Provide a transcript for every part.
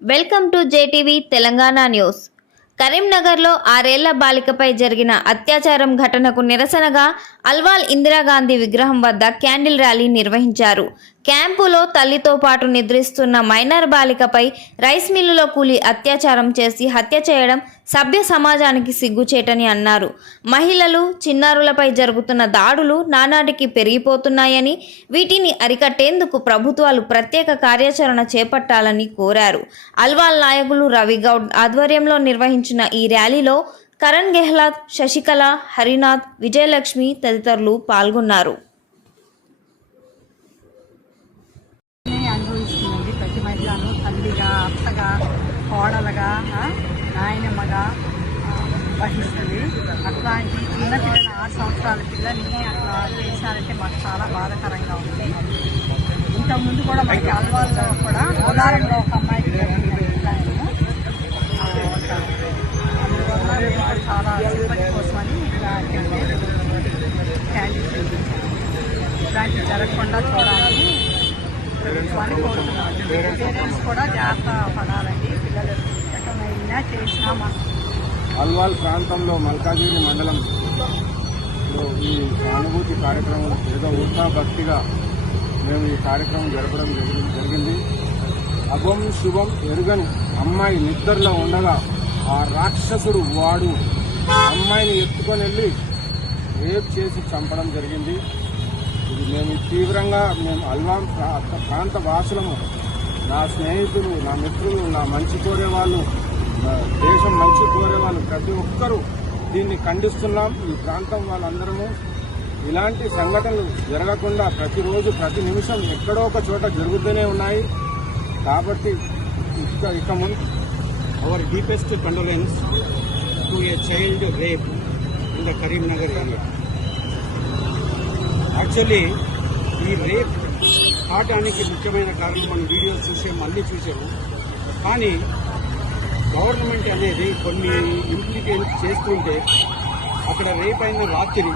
Welcome to JTV Telangana news. కరీంనగర్లో ఆరేళ్ళ బాలికపై జరిగిన అత్యాచారం ఘటనకు నిరసనగా అల్వాల్ ఇందిరాగాంధీ విగ్రహం వద్ద క్యాండిల్ ర్యాలీ నిర్వహించారు. క్యాంపులో తల్లితో పాటు నిద్రిస్తున్న మైనర్ బాలికపై రైస్ మిల్లులో కూలి అత్యాచారం చేసి హత్య చేయడం సభ్య సమాజానికి సిగ్గుచేటని అన్నారు. మహిళలు చిన్నారులపై జరుగుతున్న దాడులు నానాటికి పెరిగిపోతున్నాయని వీటిని అరికట్టేందుకు ప్రభుత్వాలు ప్రత్యేక కార్యాచరణ చేపట్టాలని కోరారు. అల్వాల్ నాయకులు రవిగౌడ్ ఆధ్వర్యంలో నిర్వహించిన ఈ ర్యాలీలో కరణ్ గెహ్లాత్ శశికళ హరినాథ్ విజయలక్ష్మి తదితరులు పాల్గొన్నారు ని అనుభవిస్తుంది ప్రతి మహిళను తల్లిగా అత్తగా కోడలుగా నాయనమ్మగా వహిస్తుంది. అట్లాంటి చిన్న పిల్లల ఆరు సంవత్సరాల పిల్లల్ని అట్లా చేశారంటే మాకు చాలా బాధాకరంగా ఉంది. ఇంతకుముందు కూడా మనకి అల్వాల్లో కూడా ఉదాహరణలో ఒక అమ్మాయికి అందువల్ల చాలా సిబ్బంది కోసమని ఇలా క్యాండిల్ ఇలాంటివి జరగకుండా చూడాలని కోరుతున్నాను పేరెంట్స్ కూడా జాగ్రత్త పడాలండి పిల్లలు ఎక్కడైనా చేసినా మనం అల్వాల్ ప్రాంతంలో మల్కాజిగిరి మండలం లో ఈ సానుభూతి కార్యక్రమం ఏదో ఉత్సా భక్తిగా మేము ఈ కార్యక్రమం జరపడం జరిగింది. అభం శుభం ఎరుగని. అమ్మాయి నిద్రలో ఉండగా ఆ రాక్షసుడు వాడు అమ్మాయిని ఎత్తుకొని వెళ్ళి రేప్ చేసి చంపడం జరిగింది. ఇది మేము తీవ్రంగా మేము అల్వాం ప్రా- ప్రాంత వాసులము. నా స్నేహితులు నా మిత్రులు నా మంచి కోరే వాళ్ళు దేశం మంచి కోరే వాళ్ళు ప్రతి ఒక్కరూ దీన్ని ఖండిస్తున్నాం. ఈ ప్రాంతం వాళ్ళందరము ఇలాంటి సంఘటనలు జరగకుండా ప్రతిరోజు ప్రతి నిమిషం ఎక్కడో ఒక చోట జరుగుతూనే ఉన్నాయి. కాబట్టి ఇక ఇక ముందు our deepest condolence to a child rape in the Karimnagar area actually ఈ రేప్ కావడానికి ముఖ్యమైన కారణం మనం వీడియోస్ చూసాము మళ్ళీ చూసాము. కానీ గవర్నమెంట్ అనేది కొన్ని ఇంప్లికేట్ చేస్తుంటే అక్కడ రేప్ అయిన రాత్రి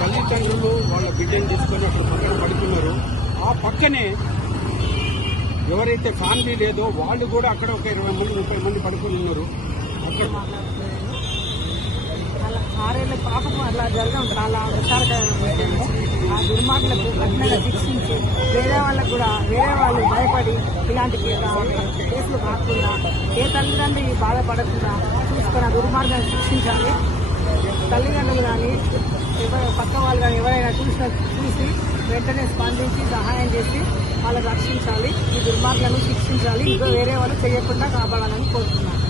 తల్లిదండ్రులు వాళ్ళ బిడ్డను తీసుకొని అక్కడ పక్కన పడుతున్నారు ఆ పక్కనే ఎవరైతే ఫ్యామిలీ లేదో వాళ్ళు కూడా అక్కడ ఒక ఇరవై మంది ముప్పై మంది పడుకుని ఉన్నారు. అక్కడ ఆరేళ్ళ పాపకు అలా జరగడం చాలా విచారకరమైన విషయము ఆ దుర్మార్గులకు కఠినంగా శిక్షించి వేరే వాళ్ళకు కూడా వేరే వాళ్ళు భయపడి ఇలాంటి కేసులు కాకుండా ఏ తల్లిదండ్రులు బాధపడకుండా చూసుకున్న ఆ దుర్మార్గాన్ని శిక్షించాలి. తల్లిదండ్రులు కానీ ఎవరు పక్క వాళ్ళు కానీ ఎవరైనా చూసిన చూసి వెంటనే స్పందించి సహాయం చేసి వాళ్ళని రక్షించాలి. ఈ దుర్మార్గులను శిక్షించాలి. ఇంకా వేరే వాళ్ళు చేయకుండా కాపాడాలని కోరుతున్నాను.